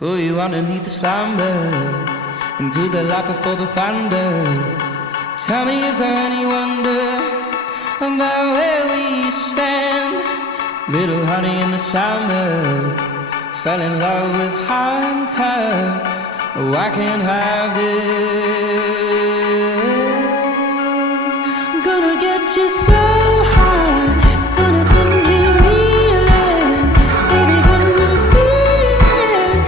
Who you underneath the slumber, into the light before the thunder. Tell me, is there any wonder about where we stand? Little honey in the summer, fell in love with hunter. Oh, I can't have this. I'm gonna get you so